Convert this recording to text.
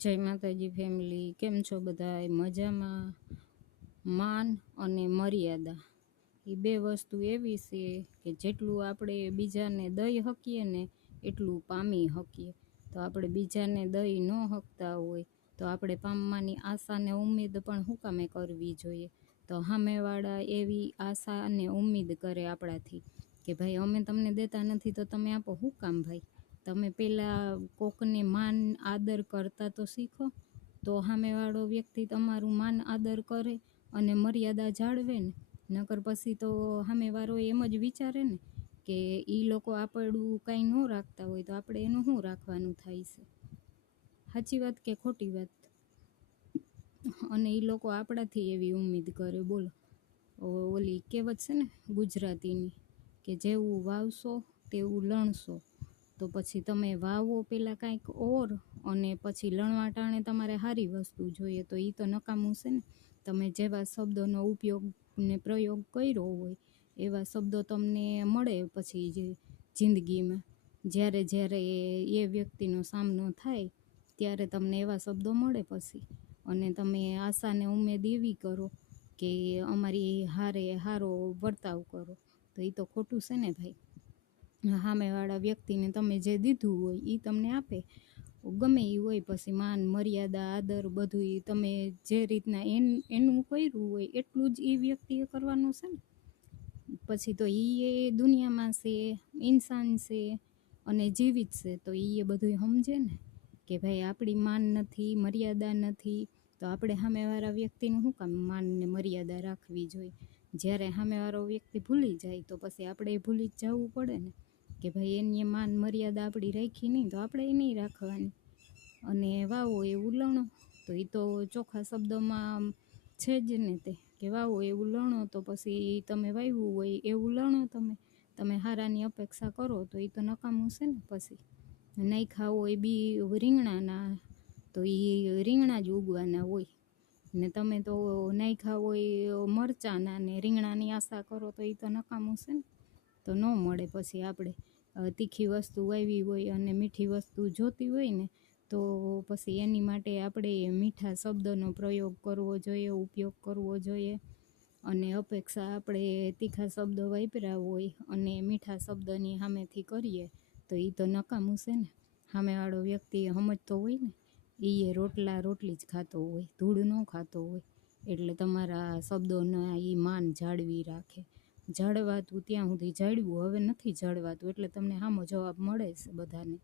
જય માતાજી ફેમિલી, કેમ છો બધા? મજામાં? માન અને મર્યાદા એ બે વસ્તુ એવી છે કે જેટલું આપણે બીજાને દઈ શકીએ ને એટલું પામી શકીએ. તો આપણે બીજાને દઈ ન શકતા હોય તો આપણે પામવાની આશા ને ઉમ્મીદ પણ શું કામે કરવી જોઈએ? તો સામેવાળા એવી આશા અને ઉમ્મીદ કરે આપણાથી કે ભાઈ અમે તમને દેતા નથી તો તમે આપો. શું કામ ભાઈ? તમે પહેલાં કોકને માન આદર કરતા તો શીખો, તો સામેવાળો વ્યક્તિ તમારું માન આદર કરે અને મર્યાદા જાળવે ને. નકર પછી તો સામેવાળો એમ જ વિચારે ને કે એ લોકો આપણું કાંઈ ન રાખતા હોય તો આપણે એનું શું રાખવાનું થાય છે. સાચી વાત કે ખોટી વાત? અને એ લોકો આપણાથી એવી ઉમ્મીદ કરે. બોલો, ઓલી કહેવત છે ને ગુજરાતીની કે જેવું વાવશો તેવું લણશો. તો પછી તમે વાવો પહેલાં કાંઈક ઓર અને પછી લણવા ટાણે તમારે સારી વસ્તુ જોઈએ તો એ તો નકામું છે ને. તમે જેવા શબ્દોનો ઉપયોગ ને પ્રયોગ કર્યો હોય એવા શબ્દો તમને મળે પછી જિંદગીમાં. જ્યારે જ્યારે એ વ્યક્તિનો સામનો થાય ત્યારે તમને એવા શબ્દો મળે પછી, અને તમે આશાને ઉમેદ એવી કરો કે અમારી હારે સારો વર્તાવ કરો, તો એ તો ખોટું છે ને ભાઈ. સામેવાળા વ્યક્તિને તમે જે દીધું હોય એ તમને આપે, ગમે એ હોય, પછી માન મર્યાદા આદર બધું તમે જે રીતના એનું કર્યું હોય એટલું જ એ વ્યક્તિએ કરવાનું છે ને. પછી તો એ દુનિયામાં છે, ઇન્સાન છે અને જીવિત છે, તો એ બધું સમજે ને કે ભાઈ આપણી માન નથી, મર્યાદા નથી, તો આપણે સામેવાળા વ્યક્તિનું શું કામ માન ને મર્યાદા રાખવી જોઈએ? જ્યારે સામેવાળો વ્યક્તિ ભૂલી જાય તો પછી આપણે ભૂલી જ જવું પડે ને કે ભાઈ એની માન મર્યાદા આપણી રાખી નહીં તો આપણે એ નહીં રાખવાની. અને વાવો એવું લણો, તો એ તો ચોખ્ખા શબ્દોમાં છે જ ને તે કે વાવો એવું લણો, તો પછી તમે વાવ્યું હોય એવું લણો. તમે હારાની અપેક્ષા કરો તો એ તો નકામું છે ને. પછી નાખ્યા હોય બી રીંગણાના તો એ રીંગણા જ ઉગવાના હોય ને. તમે તો નાખ્યા હોય મરચાંના ને રીંગણાની આશા કરો તો એ તો નકામું છે ને. તો ન મળે. પછી આપણે તીખી વસ્તુ વાવી હોય અને મીઠી વસ્તુ જોતી હોય ને તો પછી એની માટે આપણે મીઠા શબ્દનો પ્રયોગ કરવો જોઈએ, ઉપયોગ કરવો જોઈએ. અને અપેક્ષા આપણે તીખા શબ્દો વાપર્યા હોય અને મીઠા શબ્દની સામેથી કરીએ તો એ તો નકામું છે ને. સામેવાળો વ્યક્તિ સમજતો હોય ને, એ રોટલી જ ખાતો હોય, ધૂળ ન ખાતો હોય. એટલે તમારા શબ્દોના એ માન જાળવી રાખે. જળવાતું ત્યાં સુધી જાળવ્યું, હવે નથી જળવાતું એટલે તમને સામો જવાબ મળે છે બધાને.